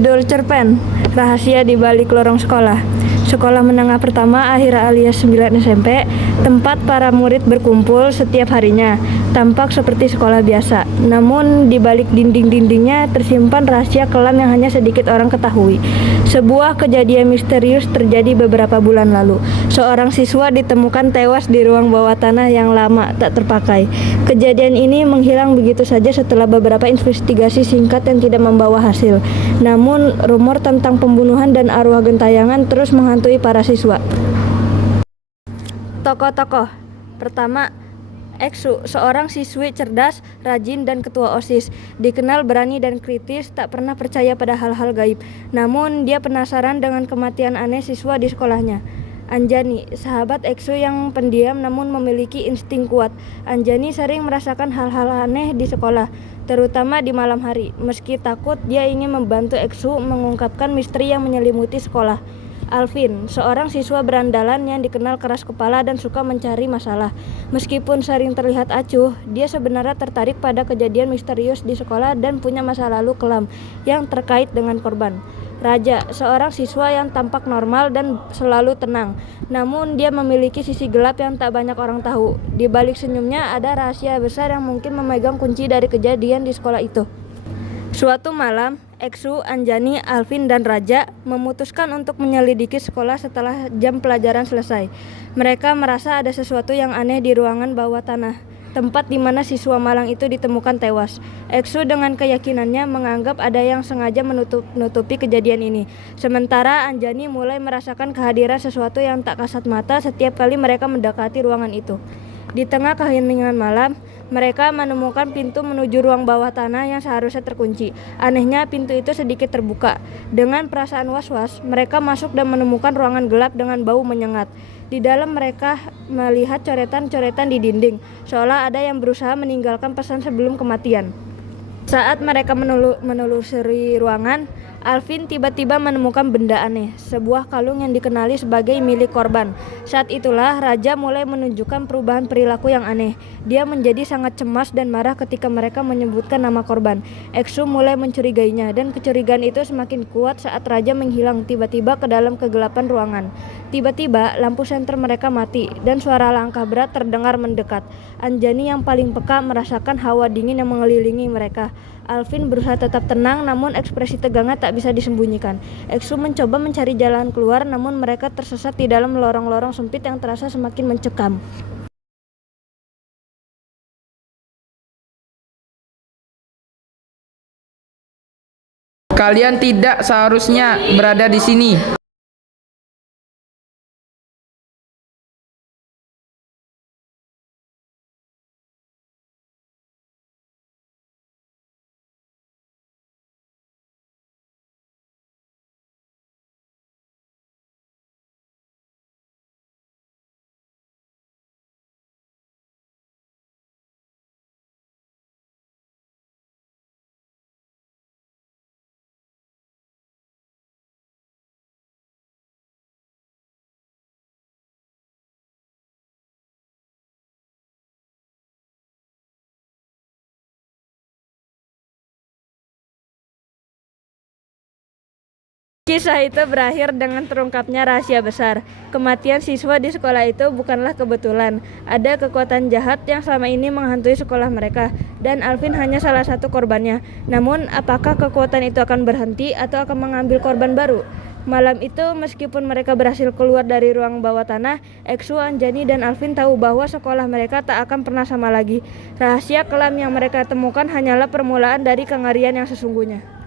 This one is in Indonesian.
Judul cerpen, Rahasia di Balik Lorong Sekolah. Sekolah menengah pertama akhir alias 9 SMP, tempat para murid berkumpul setiap harinya. Tampak seperti sekolah biasa, namun di balik dinding-dindingnya tersimpan rahasia kelam yang hanya sedikit orang ketahui. Sebuah kejadian misterius terjadi beberapa bulan lalu. Seorang siswa ditemukan tewas di ruang bawah tanah yang lama tak terpakai. Kejadian ini menghilang begitu saja setelah beberapa investigasi singkat yang tidak membawa hasil. Namun, rumor tentang pembunuhan dan arwah gentayangan terus menghantui para siswa. Tokoh-tokoh pertama, Eksu, seorang siswi cerdas, rajin, dan ketua OSIS. Dikenal berani dan kritis, tak pernah percaya pada hal-hal gaib. Namun, dia penasaran dengan kematian aneh siswa di sekolahnya. Anjani, sahabat Eksu yang pendiam namun memiliki insting kuat. Anjani sering merasakan hal-hal aneh di sekolah, terutama di malam hari. Meski takut, dia ingin membantu Eksu mengungkapkan misteri yang menyelimuti sekolah. Alvin, seorang siswa berandalan yang dikenal keras kepala dan suka mencari masalah. Meskipun sering terlihat acuh, dia sebenarnya tertarik pada kejadian misterius di sekolah dan punya masa lalu kelam yang terkait dengan korban. Raja, seorang siswa yang tampak normal dan selalu tenang, namun dia memiliki sisi gelap yang tak banyak orang tahu. Di balik senyumnya ada rahasia besar yang mungkin memegang kunci dari kejadian di sekolah itu. Suatu malam, Eksu, Anjani, Alvin, dan Raja memutuskan untuk menyelidiki sekolah setelah jam pelajaran selesai. Mereka merasa ada sesuatu yang aneh di ruangan bawah tanah, tempat di mana siswa malang itu ditemukan tewas. Eksu dengan keyakinannya menganggap ada yang sengaja menutupi kejadian ini. Sementara Anjani mulai merasakan kehadiran sesuatu yang tak kasat mata setiap kali mereka mendekati ruangan itu. Di tengah keheningan malam, mereka menemukan pintu menuju ruang bawah tanah yang seharusnya terkunci. Anehnya, pintu itu sedikit terbuka. Dengan perasaan was-was, mereka masuk dan menemukan ruangan gelap dengan bau menyengat. Di dalam mereka melihat coretan-coretan di dinding, seolah ada yang berusaha meninggalkan pesan sebelum kematian. Saat mereka menelusuri ruangan, Alvin tiba-tiba menemukan benda aneh, sebuah kalung yang dikenali sebagai milik korban. Saat itulah Raja mulai menunjukkan perubahan perilaku yang aneh. Dia menjadi sangat cemas dan marah ketika mereka menyebutkan nama korban. Eksu mulai mencurigainya, dan kecurigaan itu semakin kuat saat Raja menghilang tiba-tiba ke dalam kegelapan ruangan. Tiba-tiba lampu senter mereka mati, dan suara langkah berat terdengar mendekat. Anjani yang paling peka merasakan hawa dingin yang mengelilingi mereka. Alvin berusaha tetap tenang, namun ekspresi tegangnya tak bisa disembunyikan. Eksu mencoba mencari jalan keluar, namun mereka tersesat di dalam lorong-lorong sempit yang terasa semakin mencekam. Kalian tidak seharusnya berada di sini. Kisah itu berakhir dengan terungkapnya rahasia besar. Kematian siswa di sekolah itu bukanlah kebetulan. Ada kekuatan jahat yang selama ini menghantui sekolah mereka, dan Alvin hanya salah satu korbannya. Namun, apakah kekuatan itu akan berhenti atau akan mengambil korban baru? Malam itu, meskipun mereka berhasil keluar dari ruang bawah tanah, Eksu, Anjani, dan Alvin tahu bahwa sekolah mereka tak akan pernah sama lagi. Rahasia kelam yang mereka temukan hanyalah permulaan dari kengerian yang sesungguhnya.